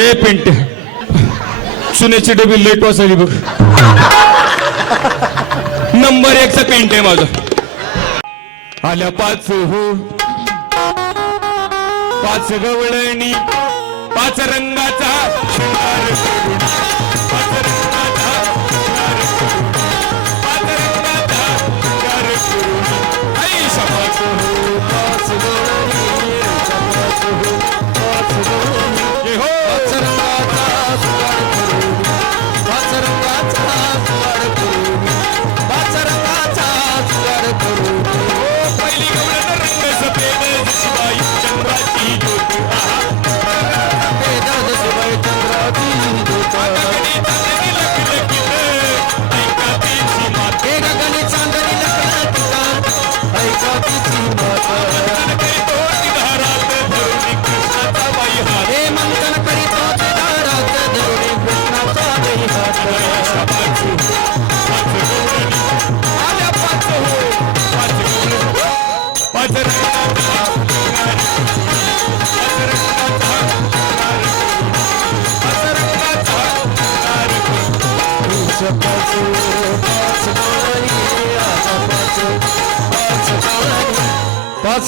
हे paint. सुनेची डबी late वाचली बघ. नंबर एकचा पेंट आहे माझा. आल्या पाच हो. पाच गवळणी पाच रंगाचा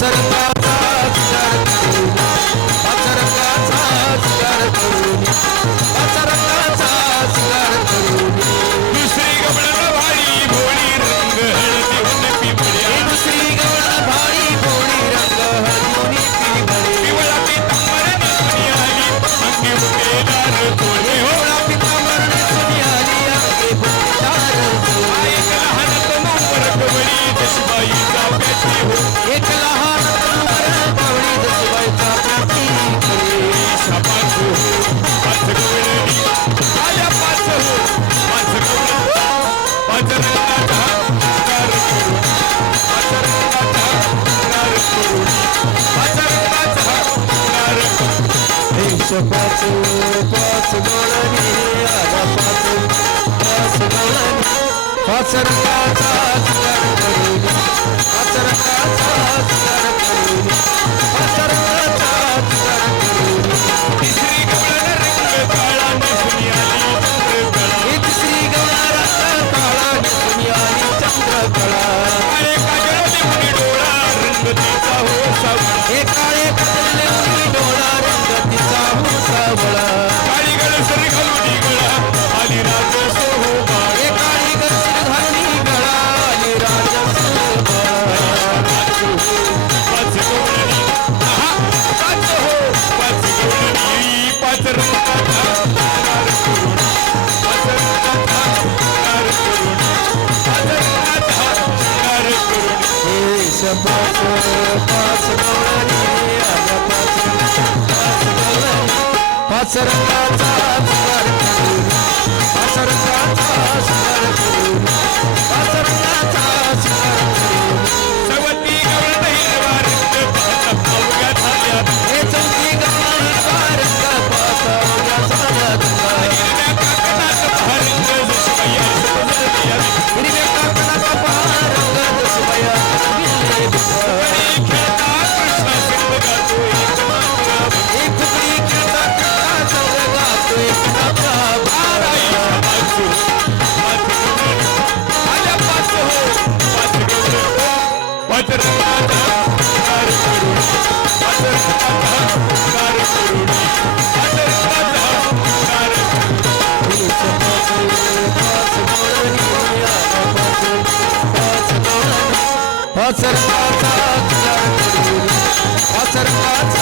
सरकार Sarah. सरकारचा 家。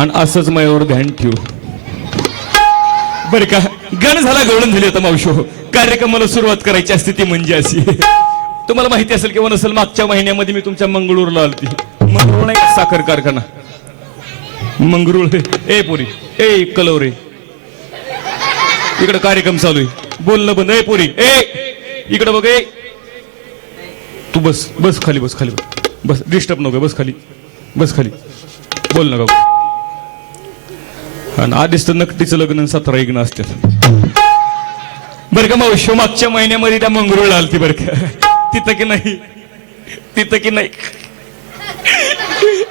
आणि असंच माझ्यावर ध्यान ठेवू. बरं का गाणं झाला गवळण झाली आता मावशो हो. कार्यक्रमाला सुरुवात करायची असते ती म्हणजे अशी. तुम्हाला माहिती असेल किंवा नसेल मागच्या महिन्यामध्ये मी तुमच्या मंगळूरला आलती. मंगळूर नाही साखर कारखाना? मंगरूळ ए पोरी ए कलवरे. इकडे कार्यक्रम चालू आहे. बोलणं बंद ए पोरी ए इकडे बघ ए. तू बस बस खाली बस खाली. बस. बस डिस्टर्ब नको बस खाली. बस खाली. बोल नका आणि आधीच तर नकटीचं लग्न आणि सतरा इग्न असतात बरं का मावशी हो मागच्या महिन्यामध्ये त्या मंगरुळला आलती बरं का. तिथं की नाही? तिथं की नाही?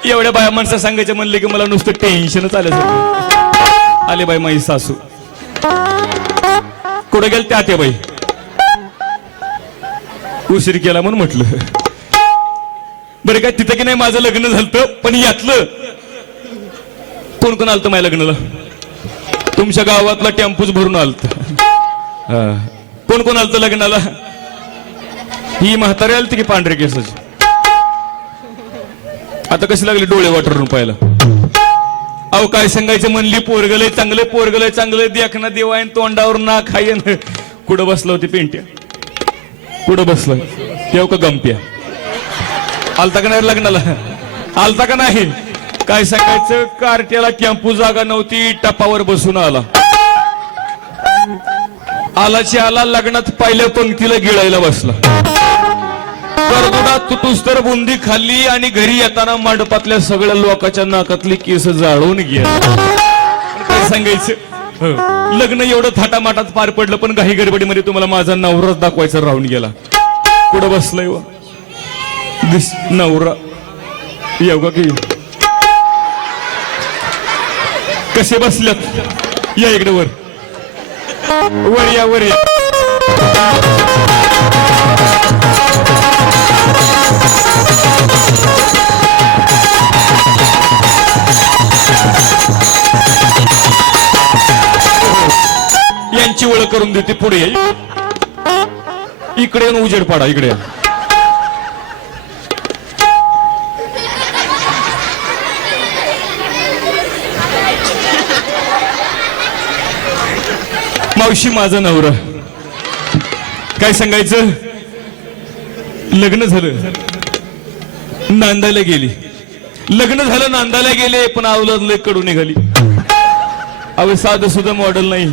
एवढ्या बाया माणसं सांगायचं म्हणले की मला नुसतं टेन्शनच आलं आले बाई माझी सासू. कुठे गेल त्या ते बाई? उशीर केला म्हणून म्हटलं. बरं काय तिथं की नाही माझं लग्न झालं पण यातलं कोण कोण आलतं माझ्या लग्नाला? तुमच्या गावातला टेम्पूच भरून आलत. कोण कोण आलतं लग्नाला? ही म्हातारी आलती की पांढरे केसाची? आता कशी लागली डोळे वाटरून पाहायला? अहो काय सांगायचं म्हणली पोरगलय चांगलं पोरगलय चांगलं. देखना देवायन तोंडावर ना खायन कुठं बसलं होती पेंट्या? कुठं बसलं? तेव का गंप्या? आलता का नाही लग्नाला? आलता का नाही? काय सांगायचं? कार्ट्याला टेम्पू जागा नव्हती टपावर बसून आला. आलाची आला लग्नात पहिल्या पंक्तीला गिळायला बसला. करदुडा तुटूस तर बुंदी खाल्ली आणि घरी येताना मंडपातल्या सगळ्या लोकांच्या नाकातली केस जाळून गेला. काय सांगायचं? हं. लग्न एवढं थाटामाटात पार पडलं पण काही गडबडीमध्ये तुम्हाला माझा नवराच दाखवायचा राहून गेला. कुठं बसलाय व? दिस नवरा. येऊ का की? कसे बसल्यात या इकडे वर. वर या वर या. यांची ओळख करून देते पुढे. या. इकडे येऊन उजेड पाडा इकडे मावशी माझा नवरा. काय सांगायचं? लग्न झालं. नांदायला गेली. लग्न झालं नांदायला गेले पण आवलं लय कडू निघाली. अवे साधं सुद्धा मॉडेल नाही.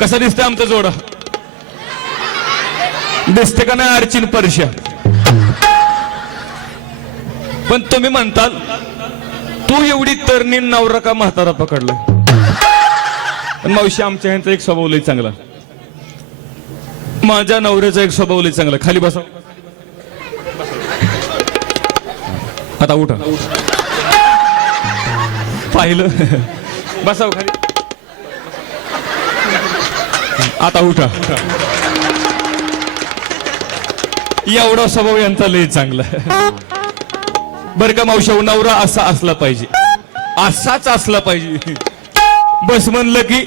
कसा दिसतंय आमचा जोडा? दिसते का नाही अर्चिन परशा पण तुम्ही म्हणताल तू एवढी तरणी नवरा का म्हातारा पकडला पण मावशी आमच्या ह्यांचा एक स्वभाव लय चांगला. माझ्या नवऱ्याचा एक स्वभाव लय चांगला. खाली बसा. आता उठा. पाहिलं? बसाव खाली. आता उठा. एवढा स्वभाव यांचा लय चांगला. बर का मावशी नवरा असा असला पाहिजे. असाच असला पाहिजे. बस म्हणलं की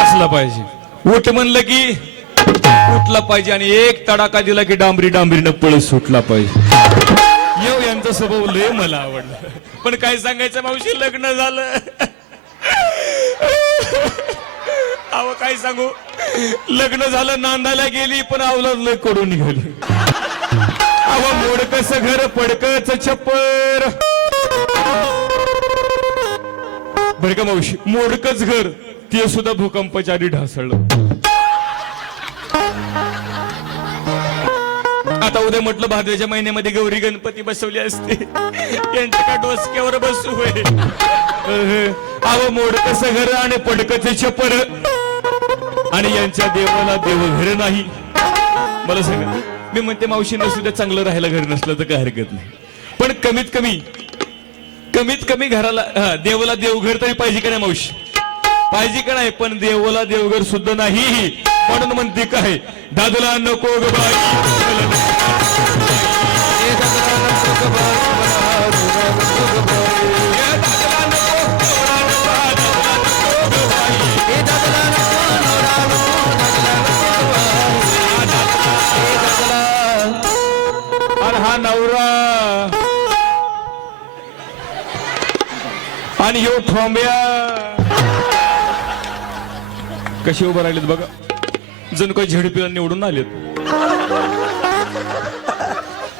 असला पाहिजे. उठ म्हणलं की उठला पाहिजे आणि एक तडाका दिला की डांबरी डांबरीनं पळस सुटला पाहिजे. येऊ यांचा स्वभाव लय मला आवडलं. पण काय सांगायचं मावशी लग्न झालं. अहो काय सांगू? लग्न झालं नांदायला गेली पण आवलाद लयकडून निघाली अहो मोडकस घर पडकच छप्पर. बरं का मावशी? मोडकच घर. ते सुद्धा भूकंपाच्या आधी ढासळलं. आता उद्या म्हटलं भाद्राच्या महिन्यामध्ये गौरी गणपती बसवली असते. यांच्या का डोसक्यावर बसू होय अव मोडकस घर आणि पडकचे छपर. आणि यांच्या देवाला देवघर नाही. मला सांगा मी म्हणते मावशीनं सुद्धा चांगलं राहायला घर नसलं तर काय हरकत नाही. पण कमीत कमी कमीत कमी घराला देवला देवघर तरी पाहिजे का नाही मावशी? पाहिजे का नाही? पण देवला देवघर सुद्धा नाही म्हणून म्हणते काय दादूला नको हा नवरा. आणि यो ठोंब्या कशी उभं राहिलेत बघा. जणू काही झेडपीला निवडून आलेत.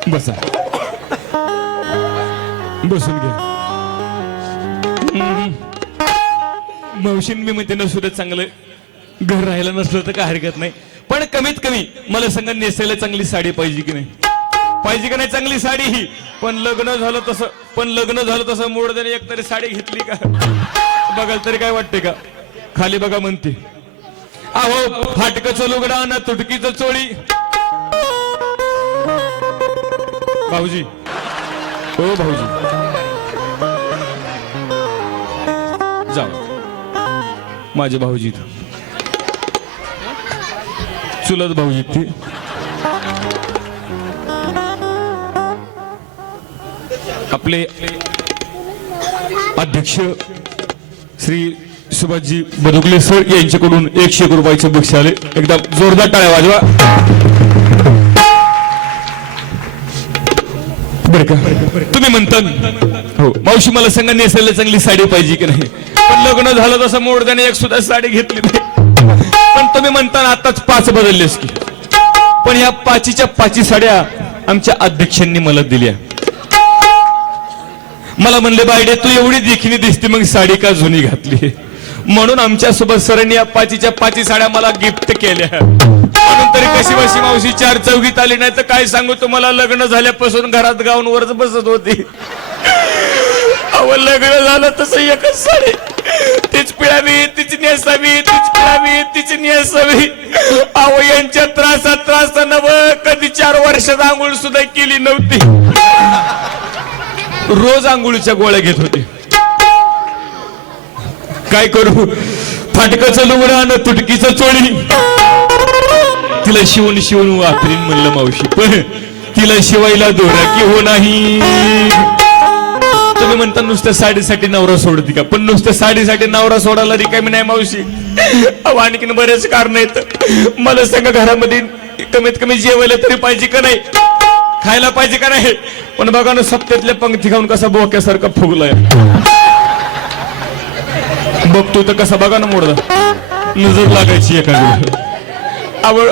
बसा. बसून घ्या. मावशीन मी म्हणते नसू दे चांगलं. घर राहायला नसलं तर काय हरकत नाही. पण कमीत कमी मला सांगा नेसायला चांगली साडी पाहिजे की नाही? पाहिजे का नाही चांगली साडी? ही पण लग्न झालं तसं पण लग्न झालं तसं मोड एक तरी साडी घेतली का? बघाल तरी काय वाटते का? खाली बघा म्हणते. अहो फाटकचं लुगडा ना तुटकीचं चोळी. भाऊजी. हो भाऊजी. जाऊ माझे भाऊजी इथं. चुलत भाऊजी ते आपले अध्यक्ष श्री सुभाषजी बदुकले सर यांच्याकडून एकशे एक रुपयाचे बक्षीस आले. एकदा जोरदार टाळ्या वाजवा. बरं का? तुम्ही म्हणता हो. मावशी मला सांगा नेसायला चांगली साडी पाहिजे की नाही? पण लग्न झालं तसं मोडद्याने एक सुद्धा साडी घेतली नाही. पण तुम्ही म्हणता आताच पाच बदललेस की. पण या पाचीच्या पाची साड्या आमच्या अध्यक्षांनी मला दिल्या. मला म्हणले बायडे तू एवढी देखीने दिसते मग साडी का जुनी घातली? म्हणून आमच्यासोबत सरांनी पाचीच्या पाची साड्या मला गिफ्ट केल्या. म्हणून तरी कशी बशी मावशी चार चौघीत आली नाही तर काय सांगू तुम्हाला? लग्न झाल्यापासून घरात गाऊन वरच बसत होती. अहो लग्न झालं तसं एकच साडी. तीच पिळावी तिची नेसावी तीच पिळावी तिची नेसावी. अहो यांच्या त्रासात त्रास नव कधी चार वर्षात आंघोळ सुद्धा केली नव्हती. रोज आंघोळीच्या गोळ्या घेत होते. काय करू? फाटकाचं लुगडं आणि तुटकीचं चोळी. तिला शिवून शिवून वापरीन म्हणलं मावशी. पण तिला शिवायला दोरा की हो नाही. तुम्ही म्हणता नुसत्या साडीसाठी नवरा सोडती का? पण नुसत्या साडीसाठी नवरा सोडायला रिकामी नाही मावशी. अहो, आणखीन बरेच कारण आहेत. मला सांगा घरामध्ये कमीत कमी जेवायला तरी पाहिजे का नाही? खायला पाहिजे का नाही? पण बघा ना सप्त्यातल्या पंक्ती खाऊन कसा बोक्यासारखा फुगलाय. बघतो तर कसं बघा ना मोडलं नजर लागायची एखादी. आवड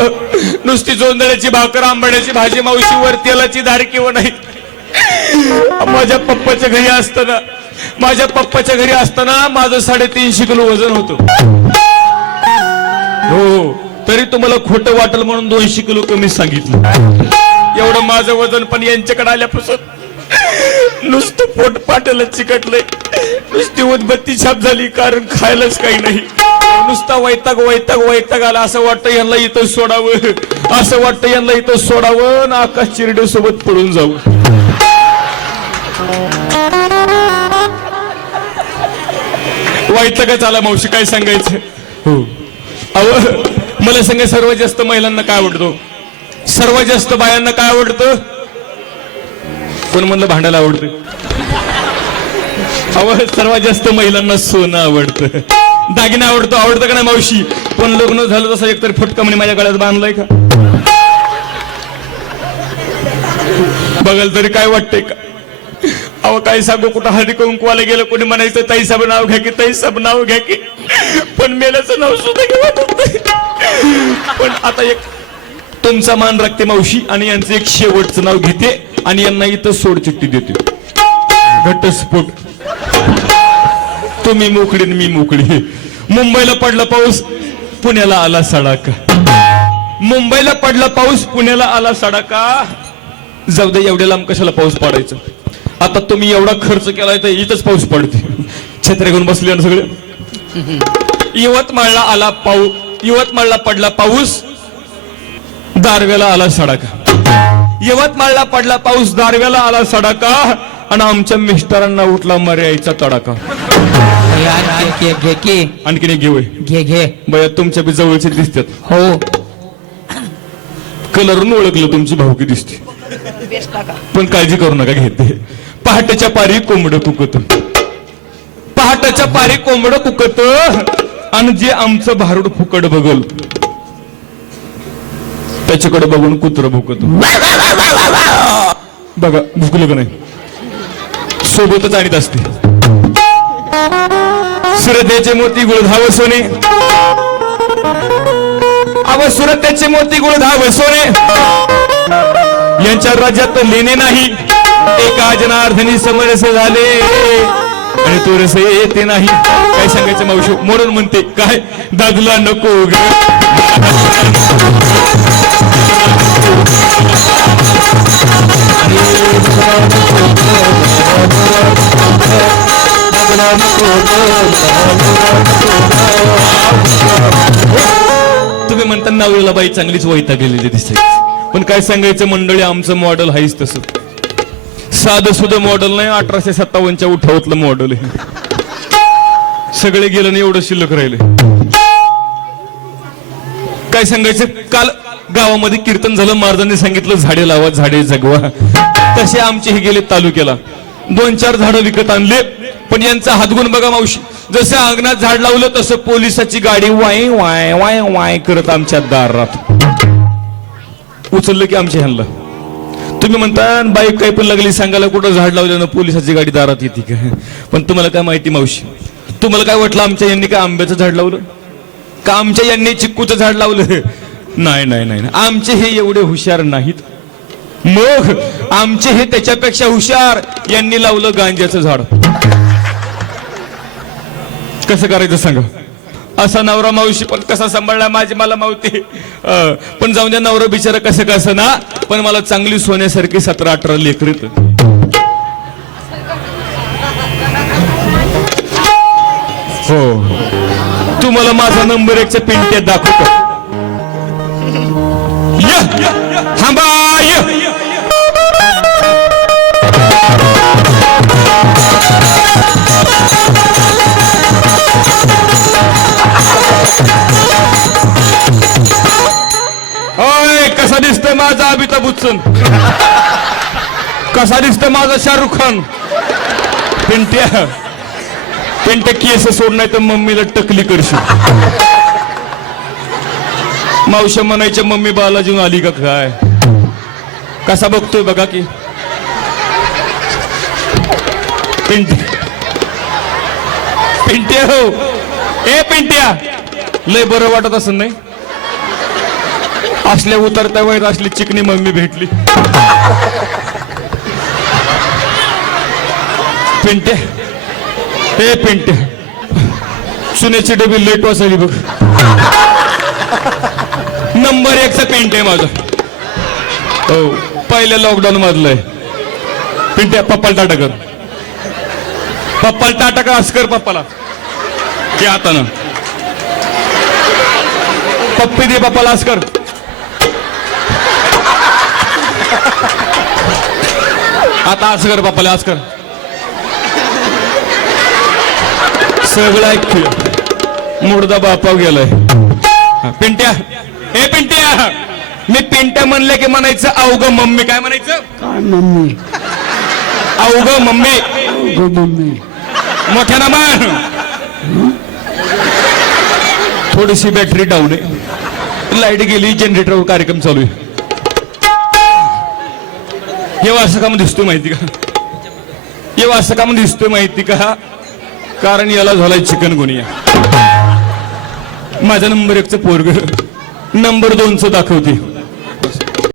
नुसती जोंधळ्याची भाकर आंबाड्याची भाजी मावशी वर तेलाची धार किंवा नाही. माझ्या पप्पाच्या घरी असताना माझ्या पप्पाच्या घरी असताना माझं साडेतीनशे किलो वजन होतं. हो. हो. तरी तुम्हाला खोटं वाटल म्हणून दोनशे किलो कमी सांगितलं. एवढं माझं वजन पण यांच्याकडे आल्यापासून. नुसतं पोट पाटाला चिकटलंय. नुसती उदबत्ती छाप झाली कारण खायलाच काही नाही. नुसता वैताग वैताग वैताग आला. असं वाटतं यांना इथं सोडावं. असं वाटतं यांना इथं सोडावं आकाश चिरडे सोबत पडून जावं. वैतागच आला मावशी काय सांगायचं? हो. अव मला सांगा सर्वात जास्त महिलांना काय आवडतो? सर्वात जास्त बायांना काय आवडतं? कोण म्हणलं भांडायला आवडतं? अव सर्वात जास्त महिलांना सोनं आवडतं. दागिना आवडतो आवडतं का नाही मावशी? पण लग्न झालं तसं एकतर फटका म्हणे माझ्या गळ्यात बांधलाय का? बघाल तरी काय वाटतंय का? अहो काय सांगू कुठं हळदी कुंकवाला गेलं कोणी म्हणायचं ताई साहेब नाव घ्या की ताई साहेब नाव घ्या की. पण मेल्याचं नाव सुद्धा घेऊ पण आता एक तुमचा मान राखते मावशी आणि यांचं एक शेवटचं नाव घेते आणि यांना इथं सोड चिठ्ठी देते. घटस्फोट. तुम्ही मोकळी मी मोकळी. मुंबईला पडला पाऊस पुण्याला आला सडाका. मुंबईला पडला पाऊस पुण्याला आला सडाका. जाऊ दे एवढ्या लांब कशाला पाऊस पडायचा? आता तुम्ही एवढा खर्च केलाय तर इथंच पाऊस पडते छत्र्या घेऊन बसले ना सगळे. यवतमाळला आला पाऊस यवतमाळला पडला पाऊस दारव्याला आला सडाका. यवतमाळला पडला पाऊस दारव्याला आला सडाका. आणि आमच्या मिस्टरांना उठला मर्यायचा तडाका घे घे की. आणखीन एक घेऊय. घे घे. बया तुमच्या बी जवळचे दिसतात. हो. कलरून ओळखलं तुमची भावकी दिसते. पण काळजी करू नका घेते पहाटेच्या पारी कोंबड कुकत पहाटेच्या पारी कोंबड कुकत आणि जे आमचं भारूड फुकट बघल त्याच्याकडे बघून कुत्र भुकत. बघा भुकलं का नाही? सोबतच आणीत असते. सुरतेचे मोती गुळधाव सोने. अव सुरतेचे मोती गुळधाव सोने. यांच्या राज्यात लेणे नाही. एका जनार्दनी समरस झाले. आणि तो रस येते नाही. काय सांगायचं मावशी? म्हणून म्हणते काय? दादला नको ग. तुम्ही म्हणता नवऱ्याला बाई चांगलीच वैता गेलेली दिसते. पण काय सांगायचं मंडळी आमचं मॉडेल आहेच तसं. साधं सुद्धा मॉडेल नाही अठराशे सत्तावन्नच्या उठावतलं मॉडेल आहे. सगळे गेलं नाही एवढं शिल्लक राहिले काय सांगायचं? काल गावामध्ये कीर्तन झालं महाराजांनी सांगितलं झाडे लावा झाडे जगवा. तसे आमचे हे गेले तालुक्याला. दोन चार झाडं विकत आणले पण यांचा हातगुण बघा मावशी. जसं अंगणात झाड लावलं तसं पोलिसाची गाडी वाय वाय वाय वाय करत आमच्या दारात. उचललं की आमच्या ह्यांना तुम्ही म्हणता बाईक काही पण लागली सांगायला कुठं झाड लावलं ना पोलिसाची गाडी दारात येते का? पण तुम्हाला काय माहिती मावशी? तुम्हाला काय वाटलं आमच्या यांनी काय आंब्याचं झाड लावलं? का आमच्या यांनी चिक्कूचं झाड लावलं? नाही नाही नाही आमचे हे एवढे हुशार नाहीत. मग आमचे हे त्याच्यापेक्षा हुशार. यांनी लावलं गांज्याचं झाड. कसं करायचं सांगा? असा नवरा मावशी पण कसा सांभाळला माझी मला मावती. पण जाऊन द्या नवरा बिचारा कसं कसं ना? पण मला चांगली सोन्यासारखी सतरा अठरा लेकरीत हो. तुम्हाला माझा नंबर एकच्या पिंट्यात दाखवतो Hambaye. ओय कसा दिसतोय माझा अमिताभ बच्चन? कसा दिसतोय माझा शाहरुख खान? पिंट्या पिंट्या केस सोडणार तर मम्मीला टकली करशील. मावश्या म्हणायच्या मम्मी बालाजीहून आली का काय? कसा बघतोय बघा की. पिंट्या पिंट्या हो. ए पिंट्या. लय बरं वाटत असं नाही? असल्या उतरत्या वयात असली चिकनी मम्मी भेटली. पिंट्या हे पिंट्या सुनेची डबी लेट वाचली बघ. नंबर एकचा पेंट आहे माझं. हो पहिल्या लॉकडाऊन मधलंय. पिंट आहे पिंट्या पप्पाला टाटा कर. पप्पाला असं कर पप्पाला. ते आता ना. पप्पी दे पप्पाला असं कर. आता असं कर पप्पाला असं कर. सगळं ऐकतोय मुर्दा बापाव गेलाय. पिंट्या. मी पिंट्या म्हणलं की म्हणायचं अवघ मम्मी. काय म्हणायचं? काय मम्मी? अवघ मम्मी. मम्मी. मोठ्या ना मान थोडीशी बॅटरी डाऊन आहे. लाइट गेली जनरेटर कार्यक्रम चालू आहे. हे असं काम दिसतोय माहिती का? हे असं काम दिसतोय माहिती का? कारण याला झालाय चिकन गुनिया. माझा नंबर एकचं पोरग. नंबर दोनचं दाखवते.